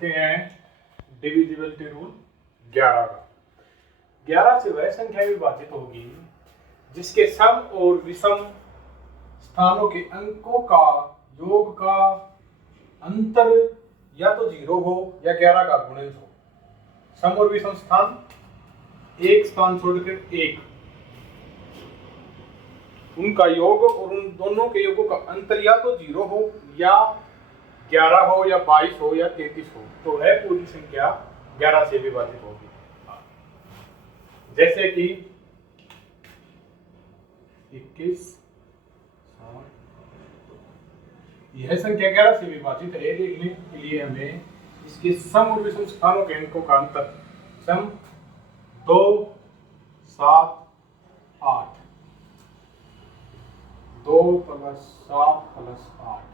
पढ़ते हैं divisibility rule 11 का। 11 से वह संख्या विभाजित होगी जिसके सम और विषम स्थानों के अंकों का योग का अंतर या तो 0 हो या 11 का गुणज हो। सम और विषम स्थान एक स्थान छोड़कर एक, उनका योग और उन दोनों के योगों का अंतर या तो 0 हो या 11 हो या 22 हो या 33 हो, तो है पूरी संख्या 11 से विभाजित होगी। जैसे कि 21, यह संख्या 11 से विभाजित है। देखने के लिए हमें इसके सम और विषम स्थानों के अंकों का अंतर, सम 2, 7, 8, 2 + 7 + 8,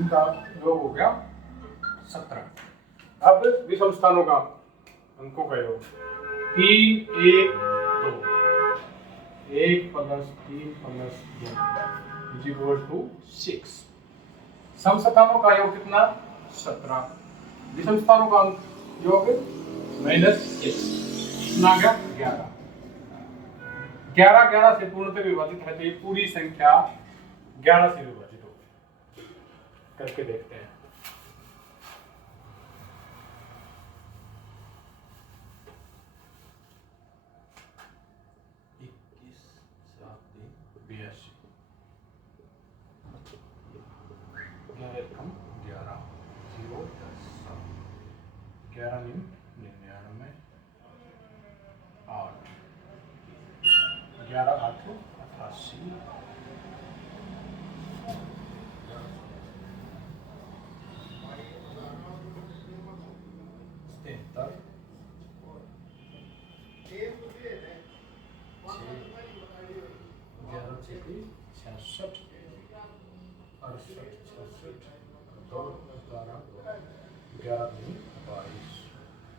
इनका योग हो गया 17। अब विषम स्थानों का अंकों का योग 3, 1, 2, 1 + 3 + 2 = 6। सम स्थानों का योग कितना? 17। विषम स्थानों का योग -6, कितना आ गया? 11। 11 11 से पूर्णतः विभाजित है, तो ये पूरी संख्या 11 से विभाजित होगी। करके देखते हैं।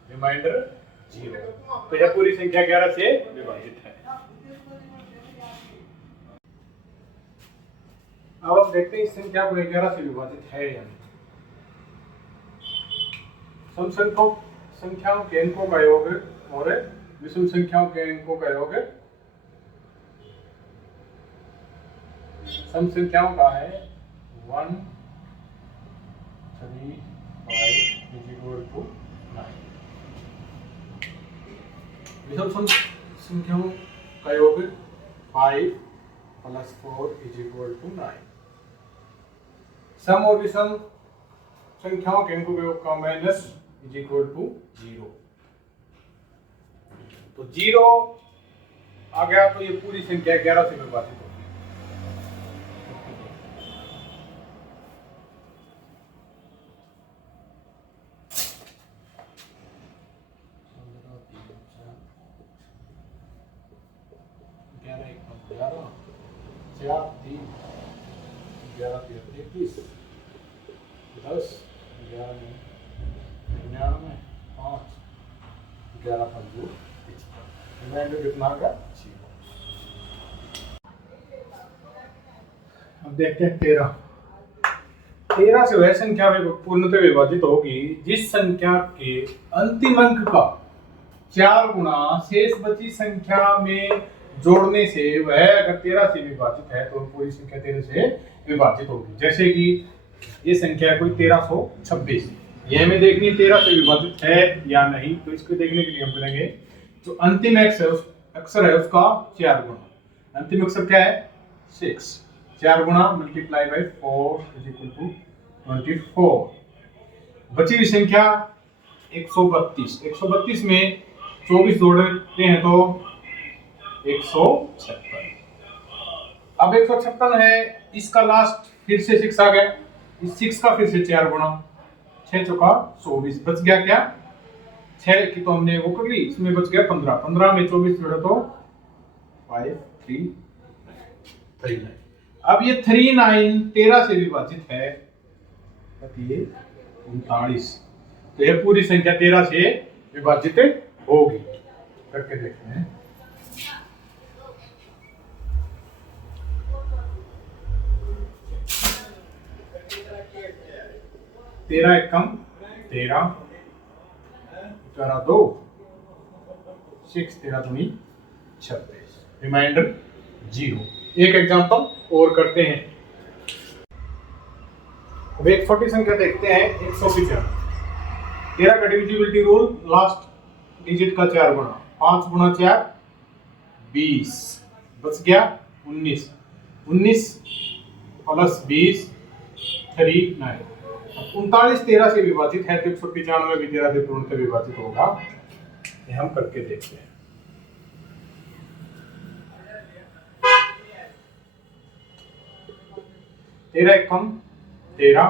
रिमाइंडर 0, तो यह पूरी संख्या 11 से विभाजित है। अब हम देखते हैं इस संख्या को 11 से विभाजित है या नहीं। सम संख्याओं के अंकों का योग और विषम संख्याओं के अंकों का योग सम संख्याओं का है 1, 3, 5 = 9। विषम संख्याओं का योग 5 + 4 = 9। सम और विषम संख्याओं के अंकों के योग का माइनस = 0। तो 0 आ गया तो ये पूरी संख्या 11 से विभाजित होगी। अब देखते हैं 13 से वह संख्या पूर्णतः विभाजित होगी जिस संख्या के अंतिम अंक का 4 गुना शेष बची संख्या में जोड़ने से वह अगर 13 से विभाजित है तो पूरी संख्या 13 से विभाजित होगी। जैसे कि ये संख्या कोई 1326, यह हमें देखनी 13 से विभाजित है या नहीं। तो इसको देखने के लिए हम करेंगे जो अंतिम अक्षर है उसका 4 गुना। अंतिम अक्षर क्या है? 6। 4 गुना मल्टीप्लाई बाय 4 = 24। बची हुई संख्या 132। 132 में 24 जोड़ते हैं तो 156। अब 156 है, इसका लास्ट फिर से 6 आ गया, इस 6 का फिर से 4 गुना, 6 चौका 24, बच गया क्या? 6 की तो हमने वो कर ली, इसमें बच गया 15। 15 में 24 जोड़े तो 5 3 9। अब ये 39 13 से विभाजित है, ये 39, तो ये पूरी संख्या 13 से विभाजित होगी। करके देखते हैं। 13 एकम 13, 2 6, 13 दूनी 26, रिमाइंडर 0। एक एग्जांपल और करते हैं। अब एक छोटी संख्या देखते हैं, 195। 13 का डिविजिबिलिटी रूल, लास्ट डिजिट का 4 गुना, 5 गुना 4 20, बच गया 19, 19 प्लस 20 39। 39 13 से विभाजित है तो 195 भी 13 से पूर्णतः विभाजित होगा। ये हम करके देखते हैं। तेरह एकम 13,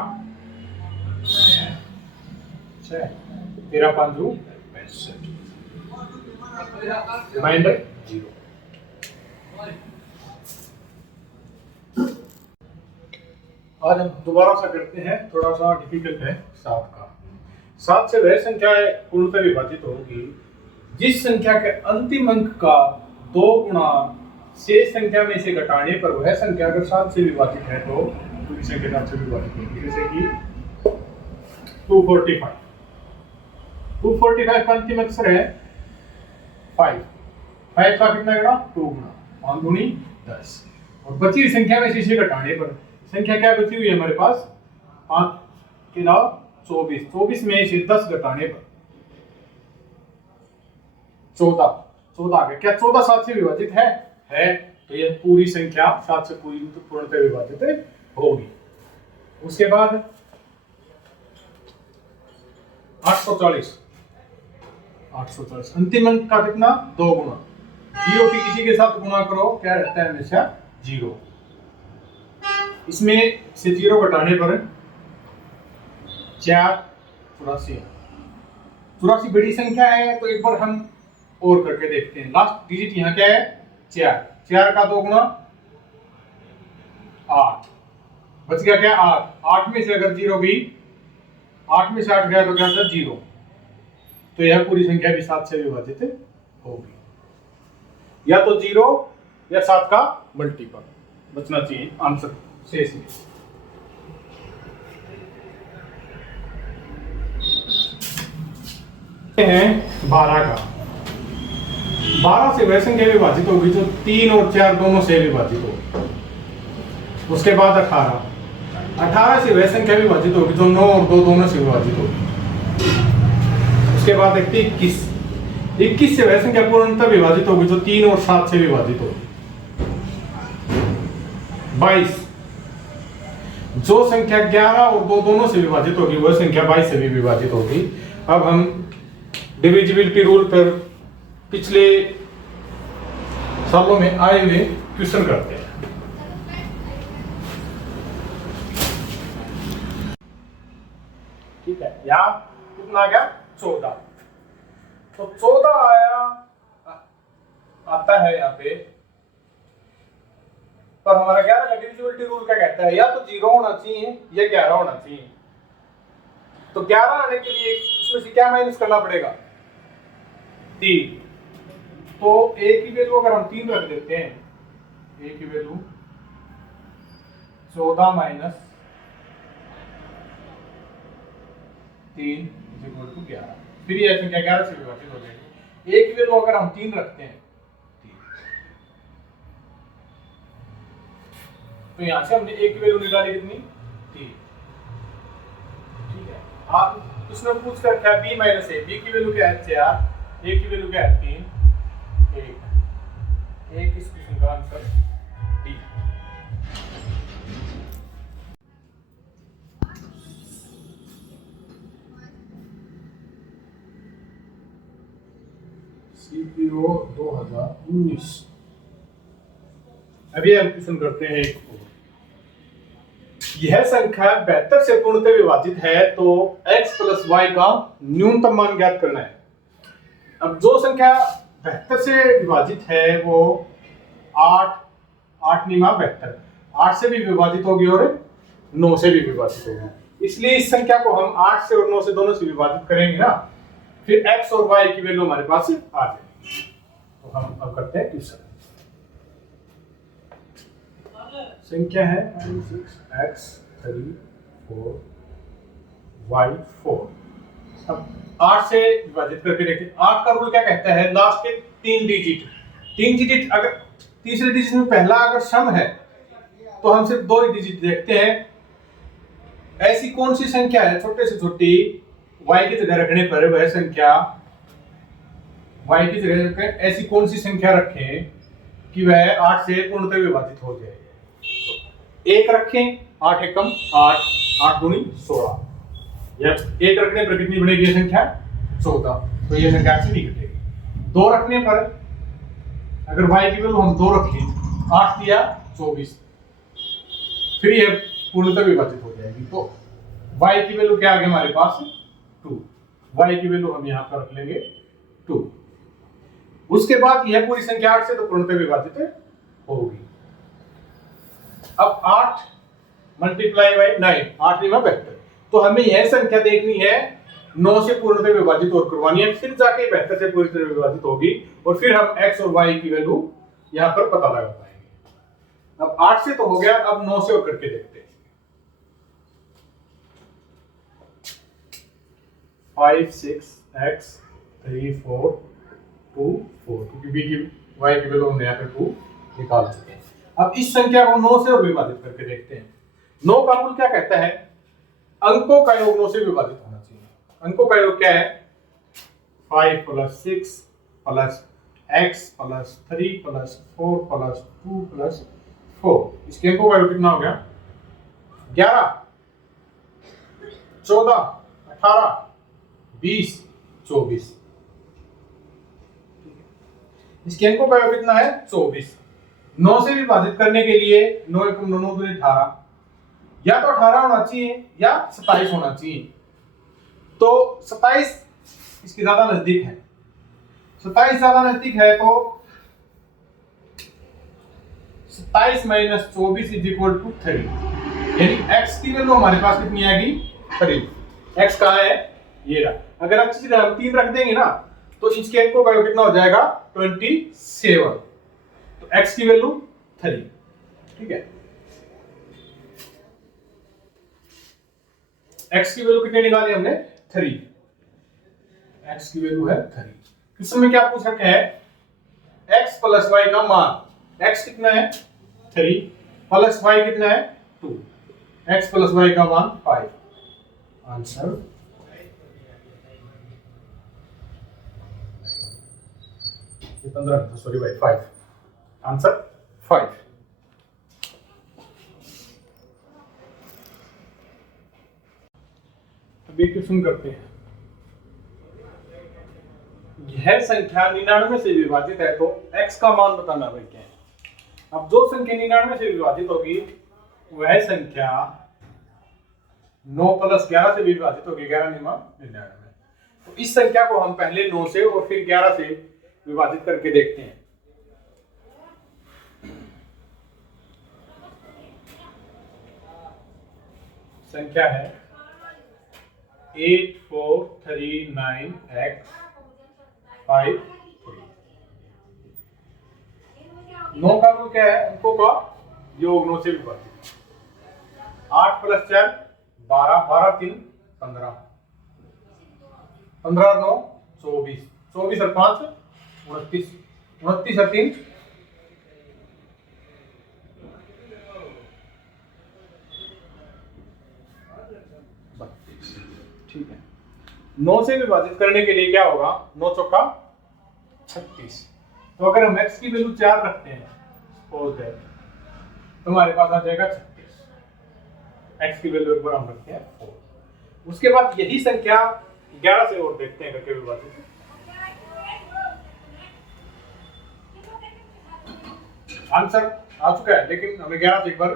13 5 65, रिमाइंडर 0। आज हम दोबारा सा करते हैं, थोड़ा सा डिफिकल्ट है 7 का। 7 से वह संख्या पूर्णतः विभाजित होगी जिस संख्या के अंतिम अंक का 2 गुना शेष संख्या में से घटाने पर वह संख्या अगर 7 से विभाजित है तो पूरी संख्या 7 से विभाजित होगी। जैसे कि 245, 245 का अंतिम अक्षर है 5, 5 का कितना गुना 2 गुना, 5 दूनी 10, और बची हुई संख्या में से इसे घटाने पर संख्या क्या बची हुई है हमारे पास 5 के अलावा 24, 24 में से 10 घटाने पर 14 आ गया। क्या 14 7 से विभाजित है तो यह पूरी संख्या 7 से पूर्णतः विभाजित होगी। उसके बाद 840, अंतिम अंक का कितना 2 गुना, 0 की किसी के साथ गुणा करो क्या रहता है हमेशा 0, इसमें से 0 घटाने पर 4 84 बड़ी संख्या है तो एक बार हम और करके देखते हैं। लास्ट डिजिट यहाँ क्या है 4, 4 का 2 गुना 8, बच गया क्या 8, 8 में से अगर 0 भी 8 में से 8 गया तो क्या था 0, तो यह पूरी संख्या भी 7 से विभाजित होगी। या तो 0 या 7 का मल्टीपल बचना चाहिए आंसर शेष में। हैं 12 का, 12 से वह संख्या विभाजित होगी जो 3 और 4 दोनों से विभाजित होगी। उसके बाद 18 से वह संख्या विभाजित होगी जो 9 और 2 दोनों से विभाजित होगी। उसके बाद देखते 21 से वह संख्या पूर्णतः विभाजित होगी जो 3 और 7 से विभाजित होगी। 22 जो संख्या 11 और 2 दोनों से विभाजित होगी वह संख्या 22 से भी विभाजित होगी। अब हम डिविजिबिलिटी रूल पर पिछले सालों में आए हुए क्वेश्चन करते हैं। ठीक है, यहाँ कितना आ गया 14, तो 14 आया आता है यहाँ पे, पर हमारा 11 का डिविजिबिलिटी रूल क्या कहता है, या तो 0 होना चाहिए या 11 होना चाहिए। तो 11 आने के लिए इसमें से क्या माइनस करना पड़ेगा 3, तो a की वैल्यू अगर हम 3 रख देते हैं, a की वैल्यू 14 माइनस 3 = 11, फिर यह संख्या 11 से विभाजित हो जाएगी। a की वैल्यू अगर हम 3 रखते हैं 3, तो यहां से हमने a की वैल्यू निकाली कितनी 3। ठीक है, आप इसमें पूछ कर क्या b माइनस a, b की वैल्यू क्या है 4, a की वैल्यू क्या है 3, 1 इस क्वेश्चन का आंसर डी। CPO 2019। अभी हम क्वेश्चन करते हैं एक, यह संख्या 72 से पूर्णतः विभाजित है तो x + y का न्यूनतम मान ज्ञात करना है। अब जो संख्या 72 से विभाजित है वो 8 निमा 72, 8 से भी विभाजित होगी और 9 से भी विभाजित होगी, इसलिए इस संख्या को हम 8 से और 9 से दोनों से विभाजित करेंगे ना, फिर x और y की वैल्यू हमारे पास आ जाएगी। तो हम अब करते हैं क्वेश्चन। संख्या है 6 x 3 4 y4। अब 8 से विभाजित करके देखते हैं। 8 का रूल क्या कहता है, लास्ट के 3 डिजिट अगर तीसरे डिजिट में पहला अगर सम है तो हम सिर्फ 2 ही डिजिट देखते हैं। ऐसी कौन सी संख्या है छोटे से छोटी y की जगह रखने पर वह संख्या y की जगह रखें, ऐसी कौन सी संख्या रखें कि वह 8 से पूर्णतः विभाजित हो जाए। तो 1 रखें, 8 एकम 8, 8 दूनी 16, या 1 रखने पर कितनी बनेगी ये संख्या 14, तो ये संख्या से नहीं घटेगी। 2 रखने पर अगर y की वैल्यू हम 2 रखें, 8 दिया 24, फिर ये पूर्णतः विभाजित हो जाएगी। तो y की वैल्यू क्या आ गई हमारे पास 2, y की वैल्यू हम यहाँ पर रख लेंगे 2। उसके बाद यह पूरी संख्या 8 से तो पूर्णतः विभाजित होगी। अब 8 मल्टीप्लाई बाई 9, 8 में बेहतर, तो हमें यह संख्या देखनी है 9 से पूर्णतः विभाजित और करवानी है, फिर जाके बेहतर से पूरी तरह विभाजित होगी और फिर हम x और y की वैल्यू यहाँ पर पता लगा पाएंगे। अब 8 से तो हो गया, अब 9 से और करके देखते हैं। 5 6 x 3 4 2 4, क्योंकि b की y की वैल्यू हमने यहाँ पे 2 निकाल चुके हैं। अब इस संख्या को 9 से और विभाजित करके देखते हैं। 9 का रूल क्या कहता है, अंकों का योग 9 से विभाजित होना चाहिए। अंकों का योग क्या है, 5 + 6 + x + 3 + 4 + 2 + 4, इसके अंकों का योग कितना हो गया 11 14 18 20 24। इसके अंकों का योग कितना है 24। 9 से विभाजित करने के लिए 9 एकम 9 9 दूनी 18, या तो 18 होना चाहिए या 27 होना चाहिए। तो 27 इसके ज्यादा नजदीक है, 27 ज्यादा नजदीक है, तो 27 - 24 = 3, यानी x की वैल्यू हमारे पास कितनी आएगी 3। x कहाँ है, ये रहा। अगर अच्छी तरह हम 3 रख देंगे ना तो इसके अंकों का योग कितना हो जाएगा 27, तो x की वैल्यू 3, ठीक है। x की वैल्यू कितनी निकाली हमने 3, x की वैल्यू है 3। क्वेश्चन में क्या पूछ रखा है, x + y का मान, x कितना है 3 प्लस y कितना है 2, x + y का मान 5। आंसर ये 15, सॉरी भाई 5, आंसर 5। अभी क्वेश्चन करते हैं। यह संख्या 99 से विभाजित है तो x का मान बताना भाई क्या है। अब जो संख्या 99 से विभाजित होगी वह संख्या 9 + 11 से विभाजित होगी, 11 × 9 = 99। तो इस संख्या को हम पहले 9 से और फिर 11 से विभाजित करके देखते हैं। संख्या है 8439x 5 3। 9 का रूल क्या है, अंकों का योग 9 से विभाजित। 8 + 4 12, 12 3 15, 15 9 24, 24 और 5 29, 29 और 3 32, ठीक है। 9 से विभाजित करने के लिए क्या होगा, 9 चौका 36। तो अगर हम x की वैल्यू 4 रखते हैं सपोज दैट, तो हमारे पास आ जाएगा 36। x की वैल्यू एक बार हम रखते हैं 4। उसके बाद यही संख्या 11 से और देखते हैं करके विभाजित। आंसर आ चुका है, लेकिन हमें 11 से एक बार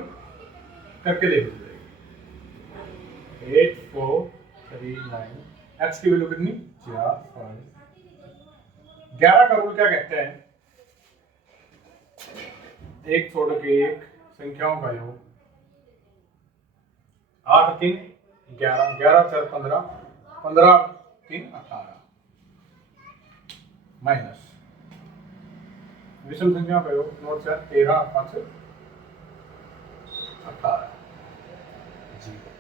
करके देख लीजिए। 8439, x की वैल्यू कितनी 4 5। 11 का रूल क्या कहते हैं, एक छोड़ के एक संख्याओं का योग। 8 3 11, 11 4 15, 15 3 18, माइनस विषम संख्याओं का योग 9 4 13 5 18 0।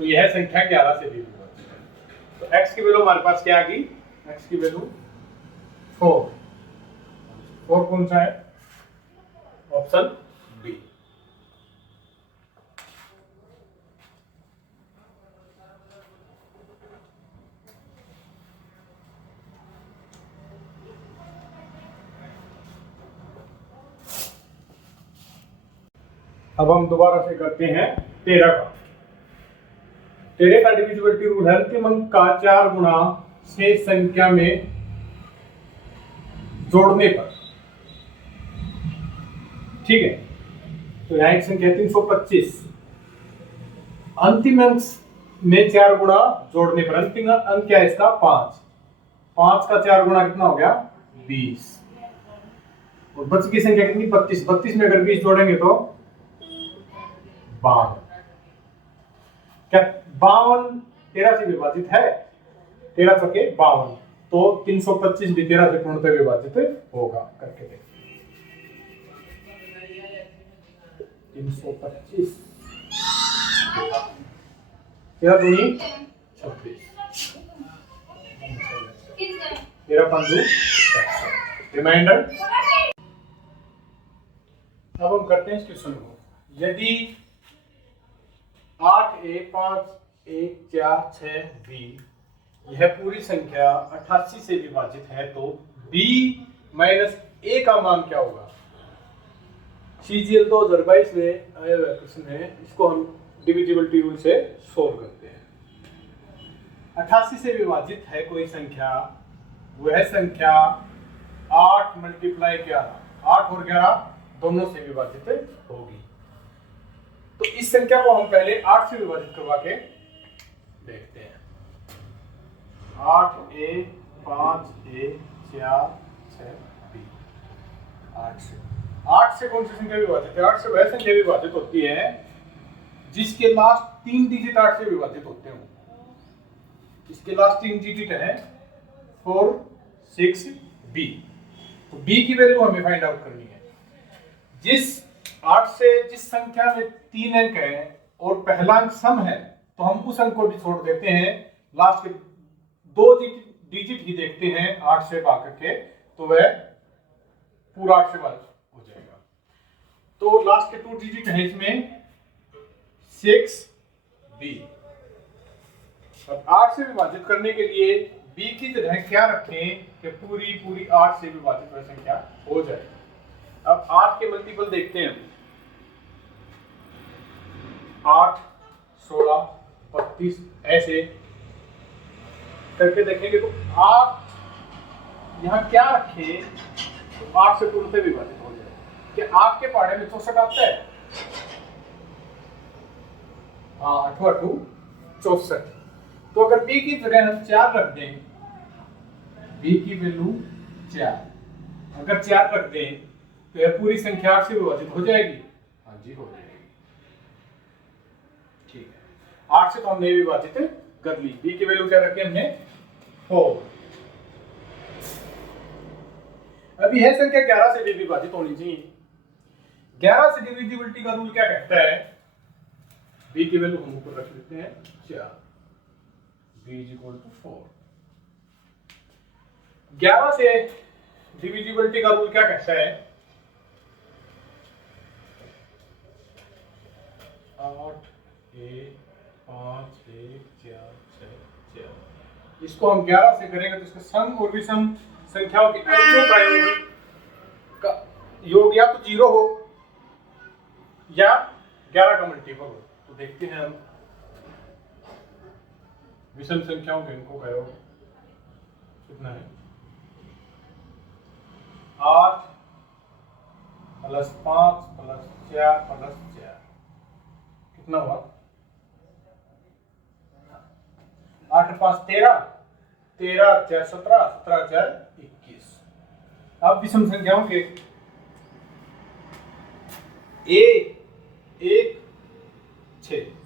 तो यह संख्या 11 से भी विभाजित है। तो x की वैल्यू हमारे पास क्या आ गई, x की वैल्यू 4। 4 कौन सा है, ऑप्शन बी। अब हम दोबारा से करते हैं 13 का। 13 का डिविजिबिलिटी रूल है, अंतिम अंक का 4 गुना शेष संख्या में जोड़ने पर। ठीक है, तो यहाँ एक संख्या 325, अंतिम अंक में 4 गुना जोड़ने पर, अंतिम अंक क्या है इसका 5, 5 का 4 गुना कितना हो गया 20, और बची की संख्या कितनी 32, 32 में अगर 20 जोड़ेंगे तो 52। क्या 52 13 से विभाजित है, 13 चौके 52, तो 325 भी 13 से पूर्णतः विभाजित होगा। करके देखिए 325 13 दूनी 26, 13 पंदू रिमाइंडर। अब हम करते हैं इस क्वेश्चन को। यदि 8a 5a 4 6b यह पूरी संख्या 88 से विभाजित है, तो b माइनस a का मान क्या होगा। CGL 2022 में आया हुआ क्वेश्चन है, इसको हम डिविजिबिलिटी रूल से सोल्व करते हैं। 88 से विभाजित है कोई संख्या, वह संख्या 8 मल्टीप्लाई 11, 8 और 11 दोनों से विभाजित होगी। तो इस संख्या को हम पहले 8 से विभाजित करवा के देखते हैं। 8a 5a 4 6b 8 से कौन सी संख्या विभाजित है, 8 से वह संख्या विभाजित होती है जिसके लास्ट 3 डिजिट 8 से विभाजित होते हो। इसके लास्ट 3 डिजिट है 4 6 b, तो b की वैल्यू हमें फाइंड आउट करनी है। जिस 8 से जिस संख्या में 3 अंक है और पहला अंक सम है, तो हम उस अंक को भी छोड़ देते हैं, लास्ट के 2 डिजिट ही देखते हैं 8 से भाग करके, तो वह पूरा 8 से भाग हो जाएगा। तो लास्ट के 2 डिजिट है इसमें 6b। अब 8 से विभाजित करने के लिए b की जगह क्या रखें कि पूरी 8 से विभाजित वह संख्या हो जाए। अब 8 के मल्टीपल देखते हैं, 8 16 32 ऐसे करके देखेंगे। तो 8 यहाँ क्या रखे तो 8 से पूर्णतः विभाजित हो जाए। क्या 8 के पहाड़े में 64 आता है, हाँ 8 8 64। तो अगर b की जगह हम 4 रख दें, b की वैल्यू 4, अगर 4 रख दें तो यह पूरी संख्या 8 से विभाजित हो जाएगी, हाँ जी हो जाएगी। ठीक है, 8 से तो हमने विभाजित कर ली, b की वैल्यू क्या रखी हमने 4। अभी यह संख्या 11 से भी विभाजित होनी चाहिए। 11 से डिविजिबिलिटी का रूल क्या कहता है, b की वैल्यू हम ऊपर रख लेते हैं 4, b = 4। 11 से डिविजिबिलिटी का रूल क्या कहता है, 8a 5a 4 6 4। इसको हम 11 से करेंगे तो इसका सम और विषम संख्याओं के अंकों का योग या तो 0 हो या 11 का मल्टीपल हो। तो देखते हैं हम विषम संख्याओं के अंकों का योग कितना है। 8 + 5 + 4 + 4 कितना हुआ, 8 + 5 13, 13 × 4 17, 17 × 4 21। अब विषम संख्याओं के a 1 6